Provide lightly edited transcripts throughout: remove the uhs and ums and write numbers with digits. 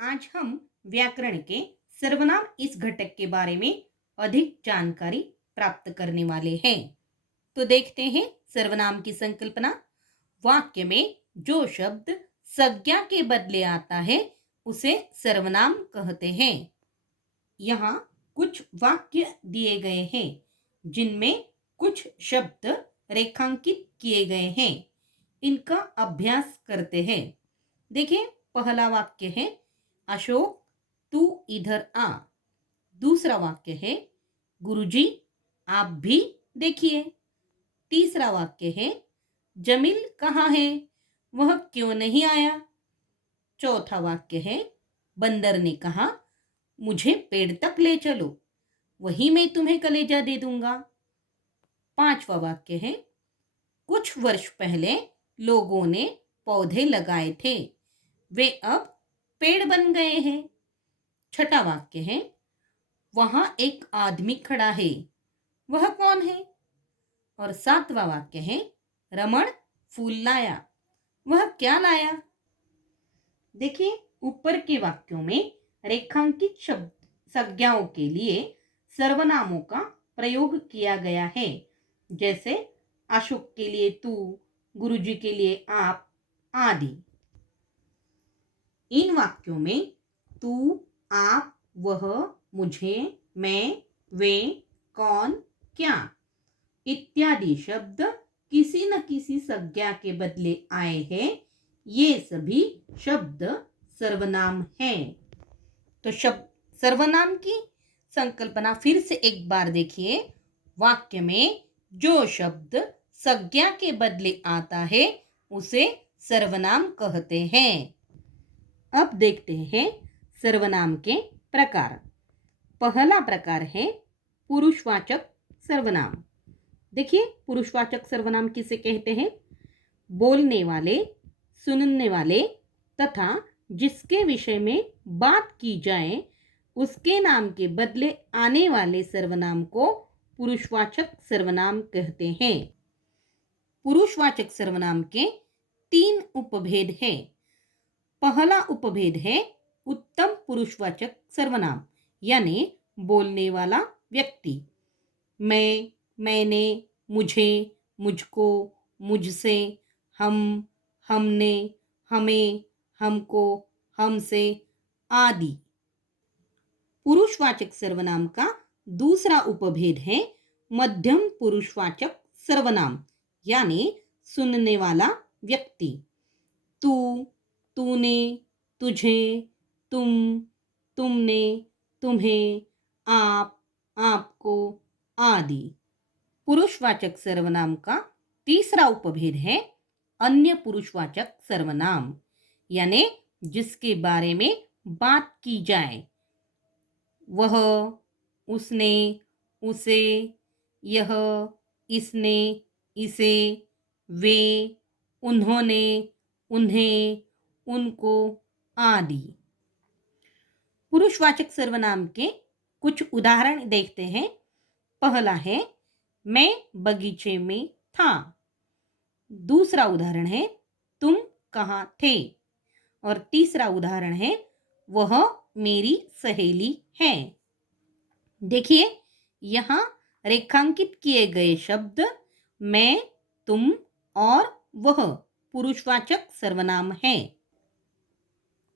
आज हम व्याकरण के सर्वनाम इस घटक के बारे में अधिक जानकारी प्राप्त करने वाले हैं। तो देखते हैं सर्वनाम की संकल्पना। वाक्य में जो शब्द संज्ञा के बदले आता है उसे सर्वनाम कहते हैं। यहाँ कुछ वाक्य दिए गए हैं जिनमें कुछ शब्द रेखांकित किए गए हैं। इनका अभ्यास करते हैं। देखिए, पहला वाक्य है अशोक तू इधर आ। दूसरा वाक्य है गुरुजी आप भी देखिए। तीसरा वाक्य है जमील कहाँ है, वह क्यों नहीं आया। चौथा वाक्य है बंदर ने कहा मुझे पेड़ तक ले चलो, वहीं मैं तुम्हें कलेजा दे दूंगा। पांचवा वाक्य है कुछ वर्ष पहले लोगों ने पौधे लगाए थे, वे अब पेड़ बन गए हैं। छठा वाक्य है वहां एक आदमी खड़ा है, वह कौन है। और सातवां वाक्य है रमण फूल लाया, वह क्या लाया। देखिए, ऊपर के वाक्यों में रेखांकित शब्द संज्ञाओं के लिए सर्वनामों का प्रयोग किया गया है। जैसे अशोक के लिए तू, गुरुजी के लिए आप आदि। इन वाक्यों में तू, आप, वह, मुझे, मैं, वे, कौन, क्या इत्यादि शब्द किसी न किसी संज्ञा के बदले आए हैं। ये सभी शब्द सर्वनाम हैं। तो शब्द सर्वनाम की संकल्पना फिर से एक बार देखिए। वाक्य में जो शब्द संज्ञा के बदले आता है उसे सर्वनाम कहते हैं। अब देखते हैं सर्वनाम के प्रकार। पहला प्रकार है पुरुषवाचक सर्वनाम। देखिए, पुरुषवाचक सर्वनाम किसे कहते हैं। बोलने वाले, सुनने वाले तथा जिसके विषय में बात की जाए उसके नाम के बदले आने वाले सर्वनाम को पुरुषवाचक सर्वनाम कहते हैं। पुरुषवाचक सर्वनाम के 3 उपभेद हैं। पहला उपभेद है उत्तम पुरुषवाचक सर्वनाम, यानी बोलने वाला व्यक्ति। मैं, मैंने, मुझे, मुझको, मुझसे, हम, हमने, हमें, हमको, हमसे आदि। पुरुषवाचक सर्वनाम का दूसरा उपभेद है मध्यम पुरुषवाचक सर्वनाम, यानी सुनने वाला व्यक्ति। तू, तूने, तुझे, तुम, तुमने, तुम्हें, आप, आपको आदि। पुरुषवाचक सर्वनाम का तीसरा उपभेद है अन्य पुरुषवाचक सर्वनाम, यानी जिसके बारे में बात की जाए। वह, उसने, उसे, यह, इसने, इसे, वे, उन्होंने, उन्हें, उनको आदि। पुरुषवाचक सर्वनाम के कुछ उदाहरण देखते हैं। पहला है मैं बगीचे में था। दूसरा उदाहरण है तुम कहाँ थे। और तीसरा उदाहरण है वह मेरी सहेली है। देखिए, यहाँ रेखांकित किए गए शब्द मैं, तुम और वह पुरुषवाचक सर्वनाम है।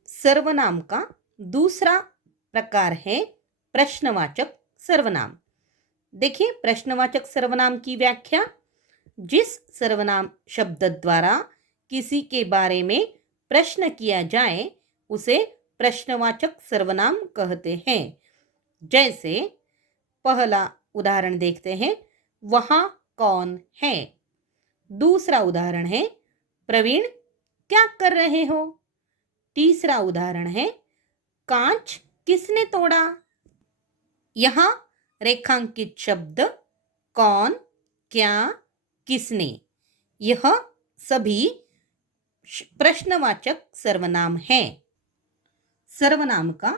सर्वनाम का दूसरा प्रकार है प्रश्नवाचक सर्वनाम। देखिए, प्रश्नवाचक सर्वनाम की व्याख्या। जिस सर्वनाम शब्द द्वारा किसी के बारे में प्रश्न किया जाए उसे प्रश्नवाचक सर्वनाम कहते हैं। जैसे पहला उदाहरण देखते हैं वहाँ कौन है। दूसरा उदाहरण है प्रवीण क्या कर रहे हो। तीसरा उदाहरण है कांच किसने तोड़ा। यहाँ रेखांकित शब्द कौन, क्या, किसने, यह सभी प्रश्नवाचक सर्वनाम हैं। सर्वनाम का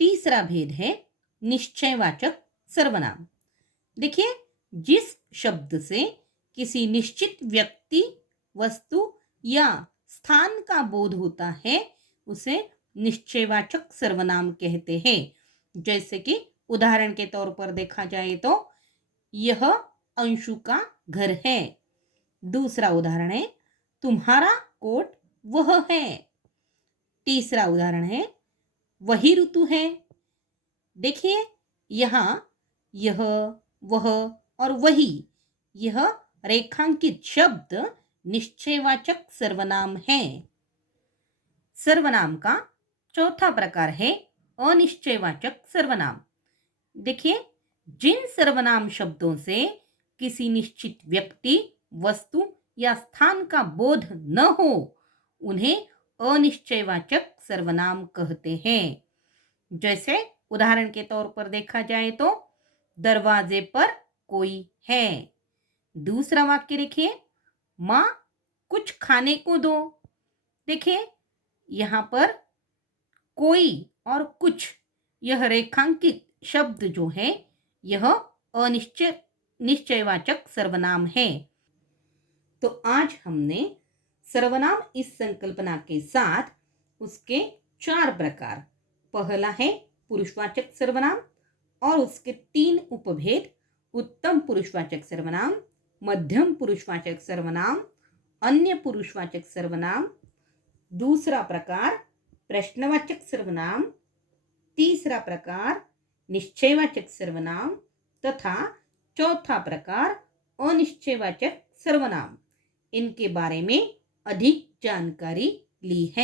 तीसरा भेद है निश्चयवाचक सर्वनाम। देखिए, जिस शब्द से किसी निश्चित व्यक्ति, वस्तु या स्थान का बोध होता है उसे निश्चयवाचक सर्वनाम कहते हैं। जैसे कि उदाहरण के तौर पर देखा जाए तो यह अंशु का घर है। दूसरा उदाहरण है तुम्हारा कोट वह है। तीसरा उदाहरण है वही ऋतु है। देखिए यहाँ यह, वह और वही, यह रेखांकित शब्द निश्चयवाचक सर्वनाम है। सर्वनाम का चौथा प्रकार है अनिश्चयवाचक सर्वनाम। देखिए जिन सर्वनाम शब्दों से किसी निश्चित व्यक्ति, वस्तु या स्थान का बोध न हो उन्हें अनिश्चयवाचक सर्वनाम कहते हैं। जैसे उदाहरण के तौर पर देखा जाए तो दरवाजे पर कोई है। दूसरा वाक्य देखिए माँ कुछ खाने को दो। देखिए यहाँ पर कोई और कुछ, यह रेखांकित शब्द जो है यह निश्चयवाचक सर्वनाम है। तो आज हमने सर्वनाम इस संकल्पना के साथ उसके 4 प्रकार, पहला है पुरुषवाचक सर्वनाम और उसके 3 उपभेद, उत्तम पुरुषवाचक सर्वनाम, मध्यम पुरुषवाचक सर्वनाम, अन्य पुरुषवाचक सर्वनाम, दूसरा प्रकार प्रश्नवाचक सर्वनाम, तीसरा प्रकार निश्चयवाचक सर्वनाम तथा चौथा प्रकार अनिश्चयवाचक सर्वनाम। इनके बारे में अधिक जानकारी ली है।